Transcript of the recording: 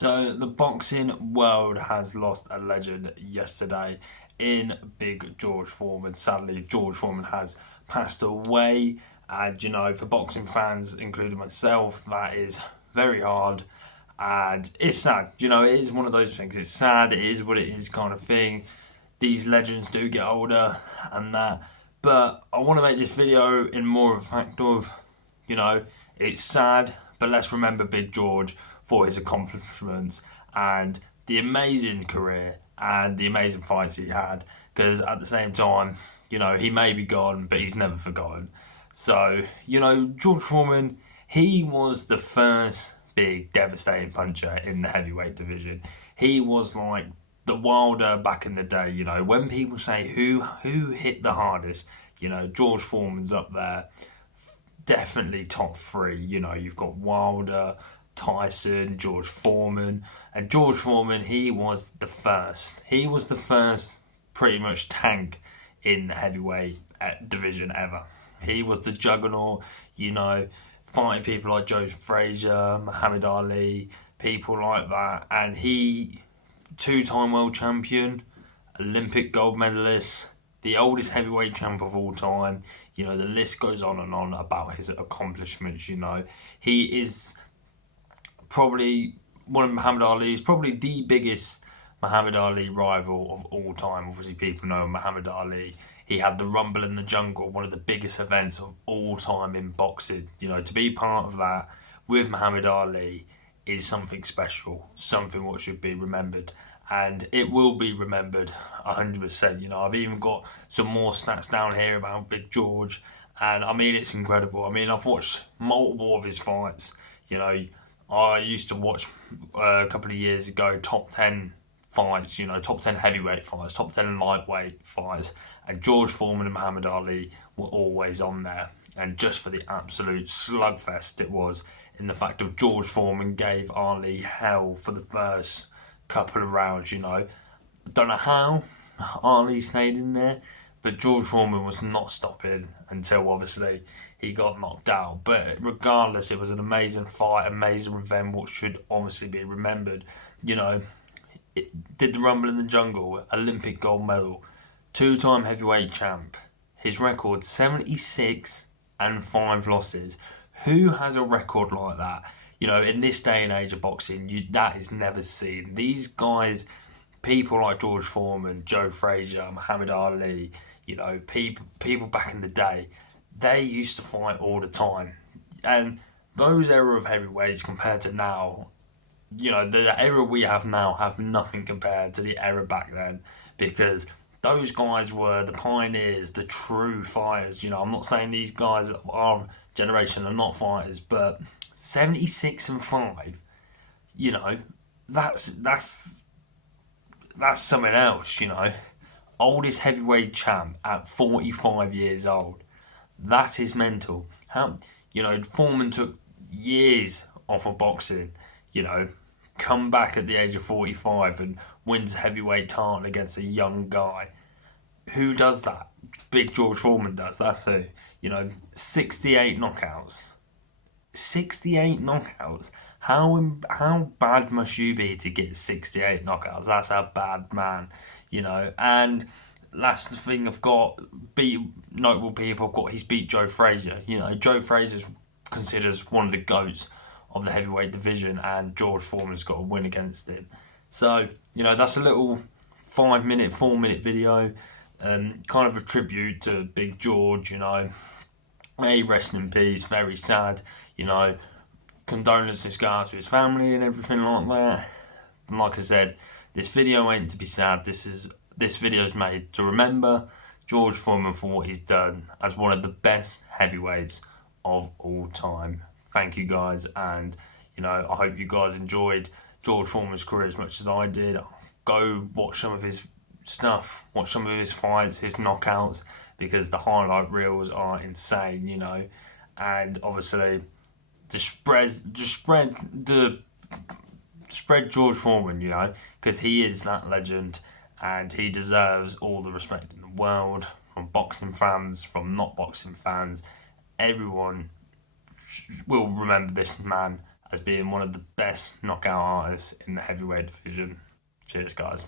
So the boxing world has lost a legend yesterday in Big George Foreman. Sadly, George Foreman has passed away, and for boxing fans, including myself, that is very hard, and it's sad. It is one of those things. It's sad. It is what it is, kind of thing. These legends do get older, and that. But I want to make this video in more of a fact of you know, it's sad, but let's remember Big George for his accomplishments and the amazing career and the amazing fights he had. Because at the same time, he may be gone, but he's never forgotten. So, George Foreman, he was the first big devastating puncher in the heavyweight division. He was like the Wilder back in the day. When people say who hit the hardest, George Foreman's up there, definitely top three. You've got Wilder, Tyson, George Foreman, and George Foreman. He was the first. He was the first, pretty much tank in the heavyweight division ever. He was the juggernaut. Fighting people like Joe Frazier, Muhammad Ali, people like that, and he two-time world champion, Olympic gold medalist, the oldest heavyweight champ of all time. The list goes on and on about his accomplishments. He is probably one of Muhammad Ali's, probably the biggest Muhammad Ali rival of all time. Obviously, people know Muhammad Ali. He had the Rumble in the Jungle, one of the biggest events of all time in boxing. To be part of that with Muhammad Ali is something special, something what should be remembered. And it will be remembered 100%. I've even got some more stats down here about Big George, and I mean, it's incredible. I mean, I've watched multiple of his fights. I used to watch a couple of years ago top 10 fights, top 10 heavyweight fights, top 10 lightweight fights, and George Foreman and Muhammad Ali were always on there. And just for the absolute slugfest it was, in the fact of George Foreman gave Ali hell for the first couple of rounds. Don't know how Ali stayed in there, but George Foreman was not stopping until obviously he got knocked out. But regardless, it was an amazing fight, amazing event, what should obviously be remembered. It did the Rumble in the Jungle, Olympic gold medal, two-time heavyweight champ. His record 76 and 5 losses. Who has a record like that? In this day and age of boxing, that is never seen. These guys, people like George Foreman, Joe Frazier, Muhammad Ali, people back in the day, they used to fight all the time. And those era of heavyweights compared to now, the era we have now have nothing compared to the era back then, because those guys were the pioneers, the true fighters. I'm not saying these guys of our generation are not fighters, but 76 and 5, that's something else. Oldest heavyweight champ at 45 years old. That is mental. Foreman took years off of boxing, come back at the age of 45 and wins a heavyweight title against a young guy. Who does that? Big George Foreman does. That's who. 68 knockouts. 68 knockouts. How bad must you be to get 68 knockouts? That's a bad man. And last thing I've got, beat notable people. I've got, he's beat Joe Frazier. Joe Frazier's considered one of the GOATs of the heavyweight division, and George Foreman's got a win against him. So, that's a little 5-minute, 4-minute video, kind of a tribute to Big George. May he rest in peace. Very sad. Condolences go out to his family and everything like that. And like I said, this video ain't to be sad. This video's made to remember George Foreman for what he's done as one of the best heavyweights of all time. Thank you guys, and I hope you guys enjoyed George Foreman's career as much as I did. Go watch some of his stuff, watch some of his fights, his knockouts, because the highlight reels are insane. And obviously spread George Foreman, because he is that legend and he deserves all the respect in the world, from boxing fans, from not boxing fans. Everyone will remember this man as being one of the best knockout artists in the heavyweight division. Cheers, guys.